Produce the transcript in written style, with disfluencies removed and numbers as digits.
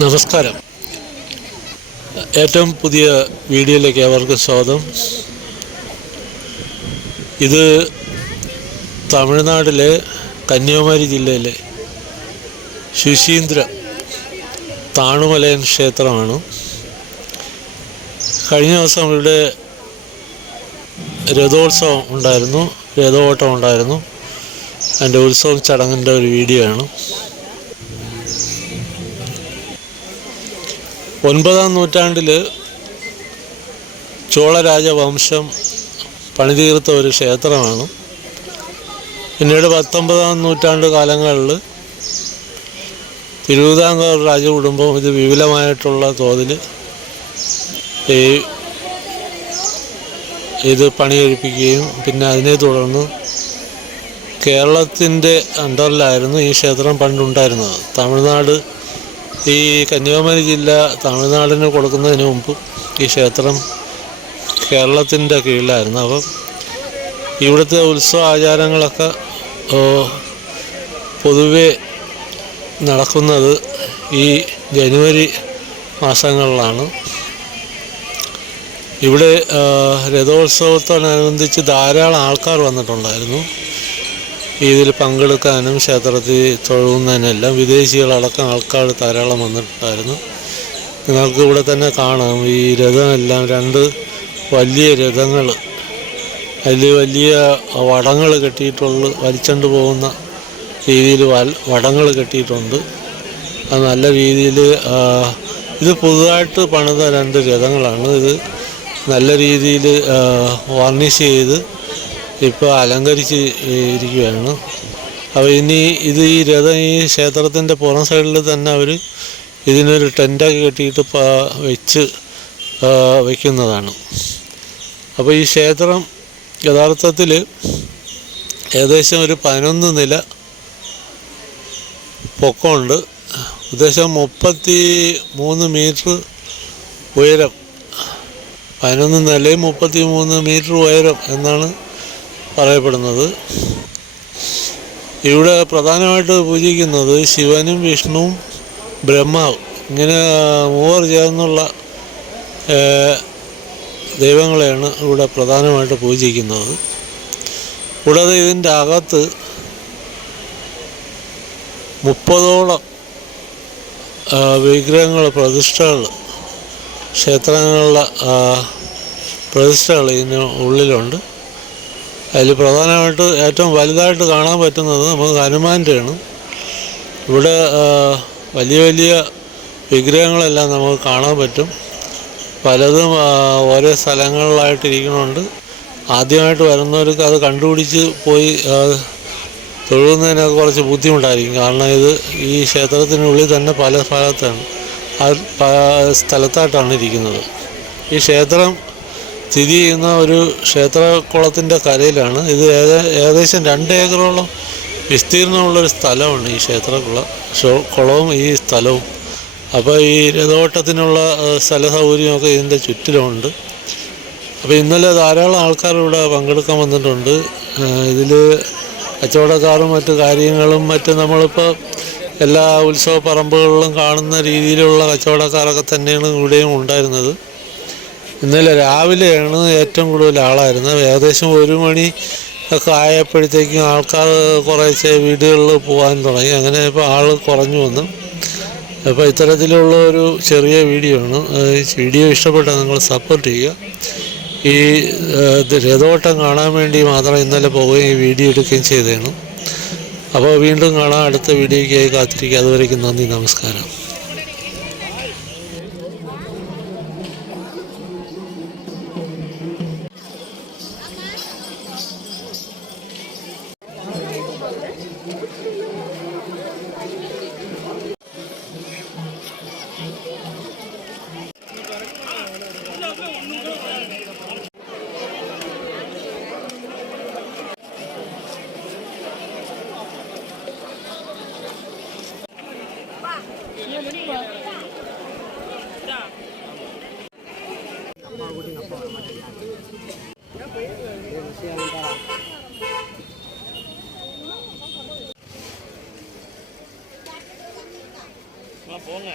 നമസ്കാരം. ഏറ്റവും പുതിയ വീഡിയോയിലേക്ക് അവർക്ക് സ്വാഗതം. ഇത് തമിഴ്നാട്ടിലെ കന്യാകുമാരി ജില്ലയിലെ ശുശീന്ദ്ര താണുമലയൻ ക്ഷേത്രമാണ്. കഴിഞ്ഞ ദിവസം ഇവിടെ രഥോത്സവം ഉണ്ടായിരുന്നു, രഥോട്ടം ഉണ്ടായിരുന്നു. അതിൻ്റെ ഉത്സവ ചടങ്ങിൻ്റെ ഒരു വീഡിയോ ആണ്. 9-ാം നൂറ്റാണ്ടിൽ ചോളരാജവംശം പണിതീർത്ത ഒരു ക്ഷേത്രമാണ്. പിന്നീട് 19-ാം നൂറ്റാണ്ട് കാലങ്ങളിൽ തിരുവിതാംകൂർ രാജകുടുംബം ഇത് വിപുലമായിട്ടുള്ള തോതിൽ ഇത് പണികഴിപ്പിക്കുകയും പിന്നെ അതിനെ തുടർന്ന് കേരളത്തിൻ്റെ അണ്ടറിലായിരുന്നു ഈ ക്ഷേത്രം പണ്ടുണ്ടായിരുന്നത്. തമിഴ്നാട്, ഈ കന്യാകുമാരി ജില്ല തമിഴ്നാടിന് കൊടുക്കുന്നതിന് മുമ്പ് ഈ ക്ഷേത്രം കേരളത്തിൻ്റെ കീഴിലായിരുന്നു. അപ്പം ഇവിടുത്തെ ഉത്സവ ആചാരങ്ങളൊക്കെ പൊതുവെ നടക്കുന്നത് ഈ ജനുവരി മാസങ്ങളിലാണ്. ഇവിടെ രഥോത്സവത്തോടനുബന്ധിച്ച് ധാരാളം ആൾക്കാർ വന്നിട്ടുണ്ടായിരുന്നു. ഇതിൽ പങ്കെടുക്കാനും ക്ഷേത്രത്തിൽ തൊഴുന്നതിനെല്ലാം വിദേശികളടക്കം ആൾക്കാർ ധാരാളം വന്നിട്ടുണ്ടായിരുന്നു. നിങ്ങൾക്ക് ഇവിടെ തന്നെ കാണാം ഈ രഥമെല്ലാം 2 വലിയ രഥങ്ങൾ, അതിൽ വലിയ വടങ്ങൾ കെട്ടിയിട്ടുള്ള വലിച്ചുകൊണ്ട് പോകുന്ന രീതിയിൽ വടങ്ങൾ കെട്ടിയിട്ടുണ്ട്. അത് നല്ല രീതിയിൽ ഇത് പുതുതായിട്ട് പണിത 2 രഥങ്ങളാണ്. ഇത് നല്ല രീതിയിൽ വാർണിഷ് ചെയ്ത് ഇപ്പോൾ അലങ്കരിച്ച് ഇരിക്കുകയാണ്. അപ്പോൾ ഇനി ഇത് ഈ ക്ഷേത്രത്തിൻ്റെ പുറം സൈഡിൽ തന്നെ അവർ ഇതിനൊരു ടെൻ്റൊക്കെ കെട്ടിയിട്ട് വയ്ക്കുന്നതാണ്. അപ്പോൾ ഈ ക്ഷേത്രം യഥാർത്ഥത്തിൽ ഏകദേശം ഒരു 11 നില പൊക്കമുണ്ട്. ഏകദേശം 33 മീറ്റർ ഉയരം, 11 നിലയും 33 മീറ്റർ ഉയരം എന്നാണ് പറയപ്പെടുന്നത്. ഇവിടെ പ്രധാനമായിട്ട് പൂജിക്കുന്നത് ശിവനും വിഷ്ണുവും ബ്രഹ്മാവും, ഇങ്ങനെ 3 ചേർന്നുള്ള ദൈവങ്ങളെയാണ് ഇവിടെ പ്രധാനമായിട്ട് പൂജിക്കുന്നത്. കൂടാതെ ഇതിൻ്റെ അകത്ത് 30ഓളം വിഗ്രഹങ്ങൾ, പ്രതിഷ്ഠകൾ, ക്ഷേത്രങ്ങളിലെ പ്രതിഷ്ഠകൾ ഇതിന് ഉള്ളിലുണ്ട്. അതിൽ പ്രധാനമായിട്ട് ഏറ്റവും വലുതായിട്ട് കാണാൻ പറ്റുന്നത് നമുക്ക് ഹനുമാൻ്റെയാണ്. ഇവിടെ വലിയ വലിയ വിഗ്രഹങ്ങളെല്ലാം നമുക്ക് കാണാൻ പറ്റും. പലതും ഓരോ സ്ഥലങ്ങളിലായിട്ടിരിക്കുന്നുണ്ട്. ആദ്യമായിട്ട് വരുന്നവർക്ക് അത് കണ്ടുപിടിച്ച് പോയി തൊഴുന്നതിനൊക്കെ കുറച്ച് ബുദ്ധിമുട്ടായിരിക്കും. കാരണം ഇത് ഈ ക്ഷേത്രത്തിനുള്ളിൽ തന്നെ പല സ്ഥലത്തായിട്ടാണ് ഇരിക്കുന്നത്. ഈ ക്ഷേത്രം സ്ഥിതി ചെയ്യുന്ന ഒരു ക്ഷേത്രക്കുളത്തിൻ്റെ കരയിലാണ്. ഇത് ഏകദേശം 2 ഏക്കറോളം വിസ്തീർണമുള്ളൊരു സ്ഥലമാണ് ഈ കുളവും ഈ സ്ഥലവും. അപ്പോൾ ഈ രഥോട്ടത്തിനുള്ള സ്ഥല സൗകര്യമൊക്കെ ഇതിൻ്റെ ചുറ്റിലുമുണ്ട്. അപ്പോൾ ഇന്നലെ ധാരാളം ആൾക്കാർ ഇവിടെ പങ്കെടുക്കാൻ വന്നിട്ടുണ്ട്. ഇതിൽ കച്ചവടക്കാരും മറ്റു കാര്യങ്ങളും നമ്മളിപ്പോൾ എല്ലാ ഉത്സവ പറമ്പുകളിലും കാണുന്ന രീതിയിലുള്ള കച്ചവടക്കാരൊക്കെ തന്നെയാണ് ഇവിടെയും ഉണ്ടായിരുന്നത്. ഇന്നലെ രാവിലെയാണ് ഏറ്റവും കൂടുതൽ ആളായിരുന്നത്. ഏകദേശം 1 മണി ഒക്കെ ആയപ്പോഴത്തേക്കും ആൾക്കാർ കുറേശ്ശെ വീടുകളിൽ പോകാൻ തുടങ്ങി. അങ്ങനെ ഇപ്പോൾ ആൾ കുറഞ്ഞു വന്നു. അപ്പോൾ ഇത്തരത്തിലുള്ള ഒരു ചെറിയ വീഡിയോ ആണ്. വീഡിയോ ഇഷ്ടപ്പെട്ടാൽ നിങ്ങൾ സപ്പോർട്ട് ചെയ്യുക. ഈ രഥോട്ടം കാണാൻ വേണ്ടി മാത്രം ഇന്നലെ പോവുകയും ഈ വീഡിയോ എടുക്കുകയും ചെയ്തതാണ്. അപ്പോൾ വീണ്ടും കാണാം. അടുത്ത വീഡിയോയ്ക്കായി കാത്തിരിക്കുക. അതുവരേക്കും നന്ദി, നമസ്കാരം. போங்க.